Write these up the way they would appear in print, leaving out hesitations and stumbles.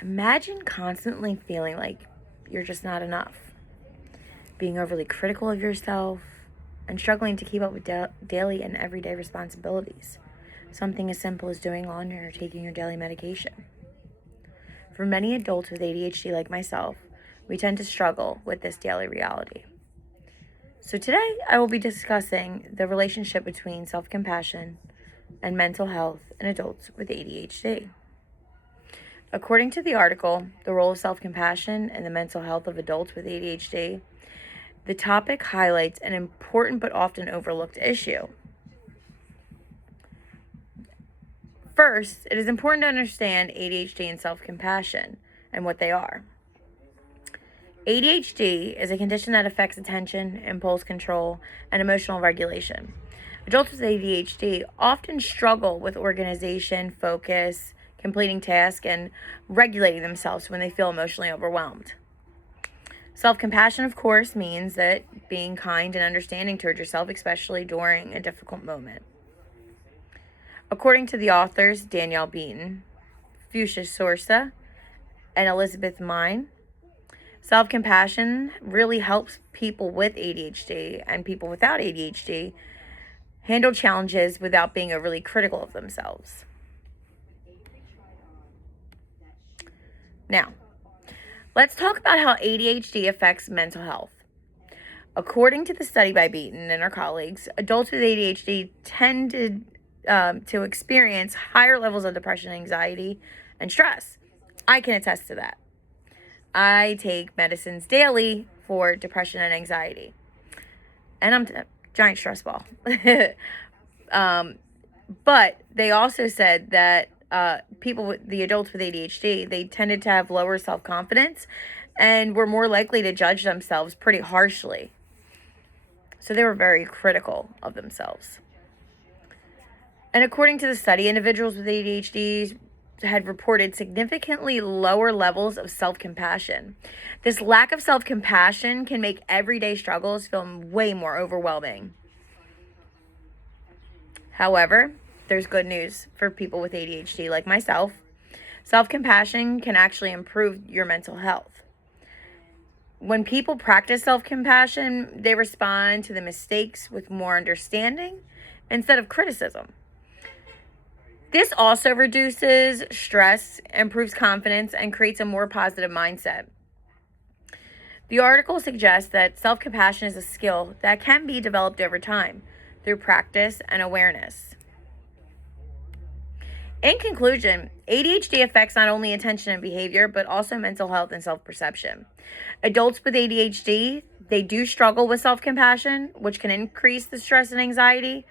Imagine constantly feeling like you're just not enough, being overly critical of yourself, and struggling to keep up with daily and everyday responsibilities. Something as simple as doing laundry or taking your daily medication. For many adults with ADHD like myself, we tend to struggle with this daily reality. So today I will be discussing the relationship between self-compassion and mental health in adults with ADHD. According to the article, The Role of Self-Compassion and the Mental Health of Adults with ADHD, the topic highlights an important but often overlooked issue. First, it is important to understand ADHD and self-compassion and what they are. ADHD is a condition that affects attention, impulse control, and emotional regulation. Adults with ADHD often struggle with organization, focus, completing tasks, and regulating themselves when they feel emotionally overwhelmed. Self-compassion, of course, means that being kind and understanding toward yourself, especially during a difficult moment. According to the authors Danielle Beaton, Fuchsia Sorsa, and Elizabeth Mine, self-compassion really helps people with ADHD and people without ADHD handle challenges without being overly critical of themselves. Now, let's talk about how ADHD affects mental health. According to the study by Beaton and her colleagues, adults with ADHD tend to experience higher levels of depression, anxiety, and stress. I can attest to that. I take medicines daily for depression and anxiety, and I'm a giant stress ball. But they also said that the adults with ADHD, they tended to have lower self-confidence and were more likely to judge themselves pretty harshly. So they were very critical of themselves. And according to the study, individuals with ADHD had reported significantly lower levels of self-compassion. This lack of self-compassion can make everyday struggles feel way more overwhelming. However, there's good news for people with ADHD like myself. Self-compassion can actually improve your mental health. When people practice self-compassion, they respond to the mistakes with more understanding instead of criticism. This also reduces stress, improves confidence, and creates a more positive mindset. The article suggests that self-compassion is a skill that can be developed over time through practice and awareness. In conclusion, ADHD affects not only attention and behavior, but also mental health and self-perception. Adults with ADHD, they do struggle with self-compassion, which can increase the stress and anxiety.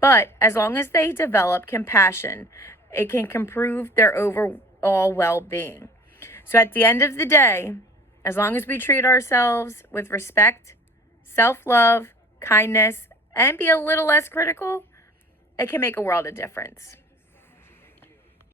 But as long as they develop compassion, it can improve their overall well-being. So at the end of the day, as long as we treat ourselves with respect, self-love, kindness, and be a little less critical, it can make a world of difference.